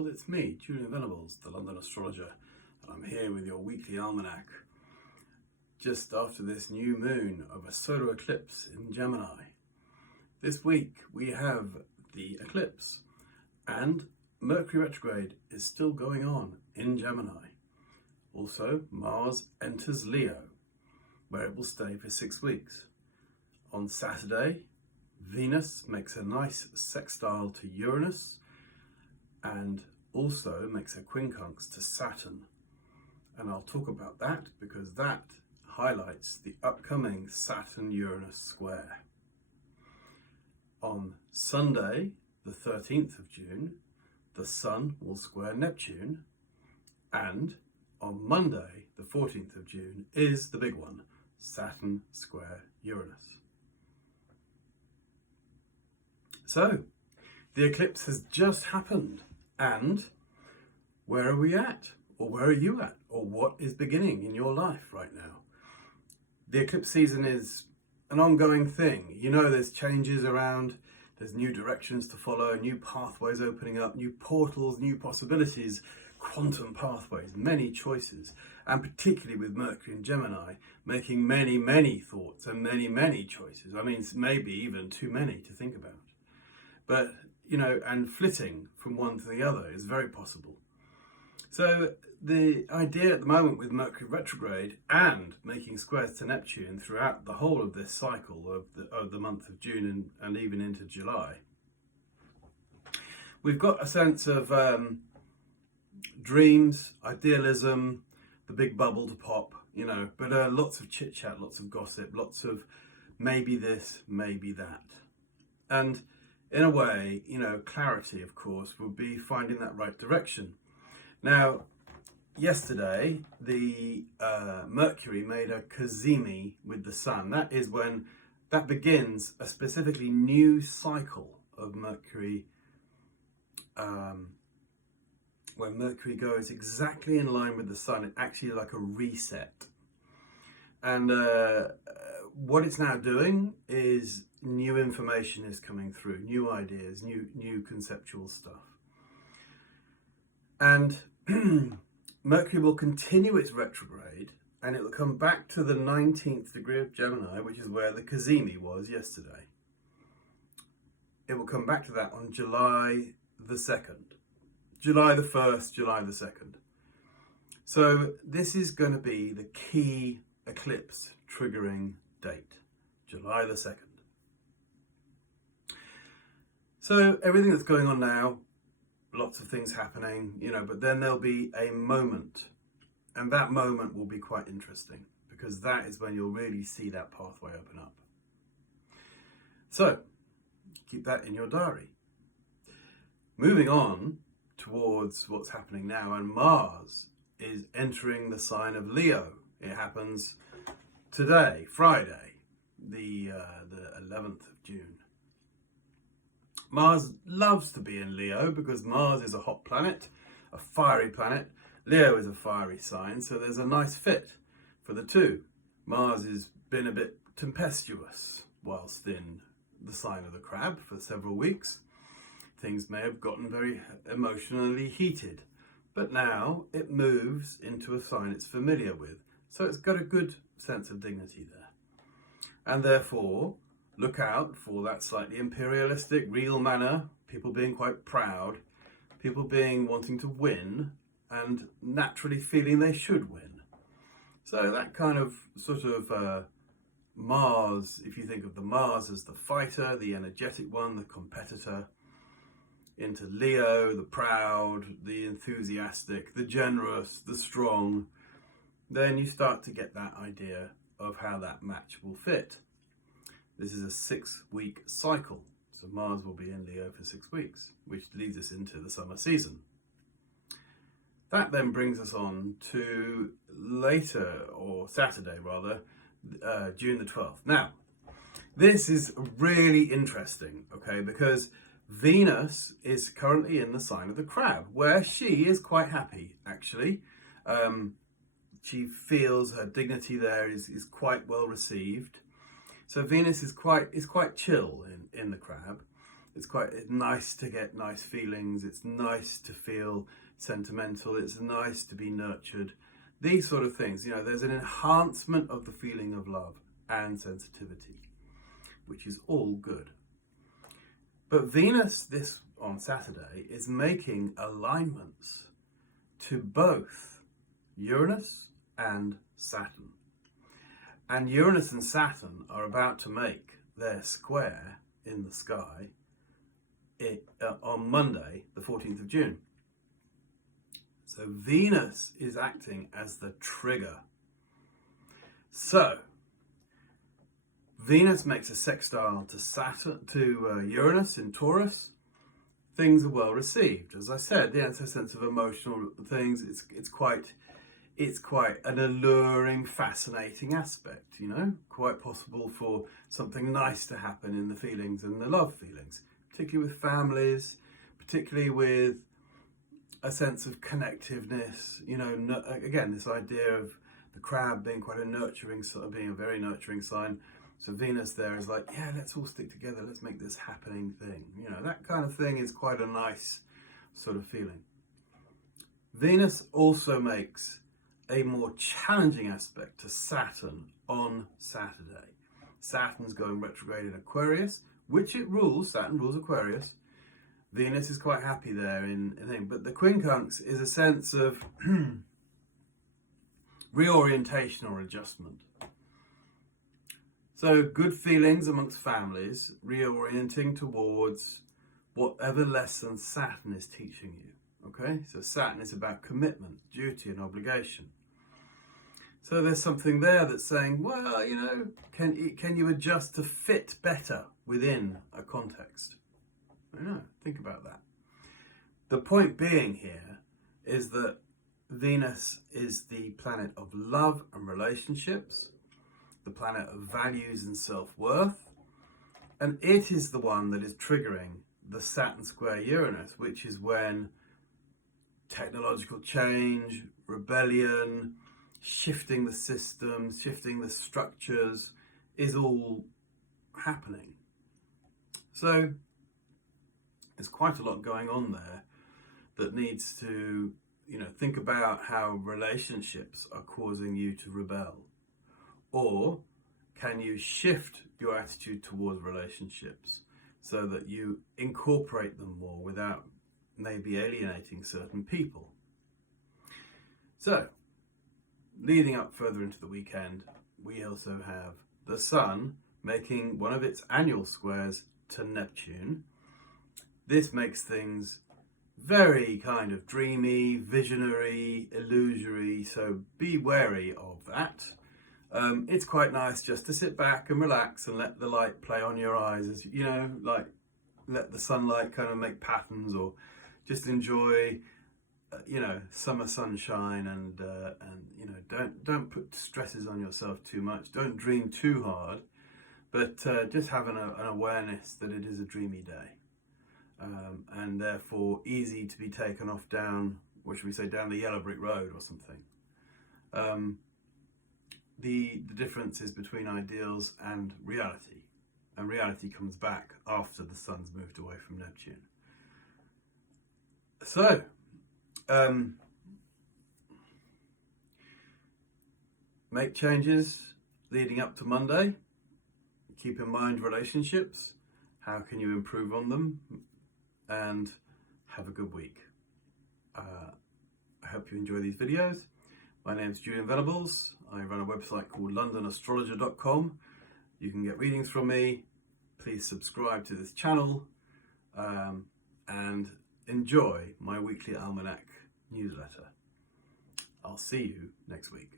world, it's me, Julian Venables, the London Astrologer, and I'm here with your weekly Almanac, just after this new moon of a solar eclipse in Gemini. This week we have the eclipse, and Mercury retrograde is still going on in Gemini. Also, Mars enters Leo, where it will stay for 6 weeks. On Saturday, Venus makes a nice sextile to Uranus and also makes a quincunx to Saturn. And I'll talk about that because that highlights the upcoming Saturn-Uranus square. On Sunday, the 13th of June, the Sun will square Neptune, and on Monday, the 14th of June, is the big one, Saturn square Uranus. So, the eclipse has just happened, and where are we at? Or where are you at? Or what is beginning in your life right now? The eclipse season is an ongoing thing. You know, there's changes around, there's new directions to follow, new pathways opening up, new portals, new possibilities, quantum pathways, many choices, and particularly with Mercury and Gemini, making many, many thoughts and many, many choices. I mean, maybe even too many to think about. But, you know, and flitting from one to the other is very possible. So the idea at the moment with Mercury retrograde and making squares to Neptune throughout the whole of this cycle of the month of June and even into July, we've got a sense of dreams, idealism, the big bubble to pop, you know, but lots of chit chat, lots of gossip, lots of maybe this, maybe that. And in a way, you know, clarity, of course, will be finding that right direction. Now, yesterday, the Mercury made a cazimi with the Sun. That is when that begins a specifically new cycle of Mercury, when Mercury goes exactly in line with the Sun. It's actually like a reset. And what it's now doing is new information is coming through, new ideas, new conceptual stuff. And Mercury will continue its retrograde, and it will come back to the 19th degree of Gemini, which is where the cazimi was yesterday. It will come back to that on July the 2nd. July the 1st, July the 2nd. So this is going to be the key eclipse triggering date, July the 2nd. So everything that's going on now, lots of things happening, you know, but then there'll be a moment, and that moment will be quite interesting because that is when you'll really see that pathway open up. So keep that in your diary. Moving on towards what's happening now, and Mars is entering the sign of Leo. It happens today, Friday, the 11th of June. Mars loves to be in Leo because Mars is a hot planet, a fiery planet. Leo is a fiery sign, so there's a nice fit for the two. Mars has been a bit tempestuous whilst in the sign of the Crab for several weeks. Things may have gotten very emotionally heated, but now it moves into a sign it's familiar with, so it's got a good sense of dignity there. And therefore, look out for that slightly imperialistic, regal manner, people being quite proud, people wanting to win, and naturally feeling they should win. So that kind of sort of Mars, if you think of the Mars as the fighter, the energetic one, the competitor, into Leo, the proud, the enthusiastic, the generous, the strong, then you start to get that idea of how that match will fit. This is a 6-week cycle, so Mars will be in Leo for 6 weeks, which leads us into the summer season. That then brings us on to later, or Saturday rather, June the 12th. Now, this is really interesting, okay, because Venus is currently in the sign of the Crab, where she is quite happy, actually. She feels her dignity there is quite well received. So Venus is quite chill in the Crab, It's nice to get nice feelings. It's nice to feel sentimental. It's nice to be nurtured. These sort of things, you know, there's an enhancement of the feeling of love and sensitivity, which is all good. But Venus on Saturday is making alignments to both Uranus and Saturn. And Uranus and Saturn are about to make their square in the sky on Monday, the 14th of June. So Venus is acting as the trigger. So Venus makes a sextile to Uranus in Taurus. Things are well received, as I said. Yeah, it's a sense of emotional things. It's quite an alluring, fascinating aspect. You know, quite possible for something nice to happen in the feelings and the love feelings, particularly with families, particularly with a sense of connectiveness. You know, again, this idea of the crab being quite a nurturing, being a very nurturing sign. So Venus there is like, yeah, let's all stick together. Let's make this happening thing. You know, that kind of thing is quite a nice sort of feeling. Venus also makes a more challenging aspect to Saturn on Saturday. Saturn's going retrograde in Aquarius, which it rules. Saturn rules Aquarius. Venus is quite happy there but the quincunx is a sense of reorientation or adjustment. So good feelings amongst families, reorienting towards whatever lesson Saturn is teaching you. Okay, so Saturn is about commitment, duty, and obligation. So there's something there that's saying, well, you know, can you adjust to fit better within a context? I don't know, think about that. The point being here is that Venus is the planet of love and relationships, the planet of values and self-worth, and it is the one that is triggering the Saturn square Uranus, which is when technological change, rebellion, shifting the systems, shifting the structures is all happening. So there's quite a lot going on there that needs to, you know, think about how relationships are causing you to rebel. Or can you shift your attitude towards relationships so that you incorporate them more without maybe alienating certain people? So, leading up further into the weekend, we also have the Sun making one of its annual squares to Neptune. This makes things very kind of dreamy, visionary, illusory, so be wary of that. It's quite nice just to sit back and relax and let the light play on your eyes, as you know, like let the sunlight kind of make patterns, or just enjoy, you know, summer sunshine, and you know, don't put stresses on yourself too much. Don't dream too hard, but just have an awareness that it is a dreamy day, and therefore easy to be taken off down, what should we say, down the yellow brick road or something. The difference is between ideals and reality comes back after the Sun's moved away from Neptune. So, make changes leading up to Monday. Keep in mind relationships. How can you improve on them? And have a good week. I hope you enjoy these videos. My name's Julian Venables. I run a website called londonastrologer.com. You can get readings from me. Please subscribe to this channel and enjoy my weekly Almanac newsletter. I'll see you next week.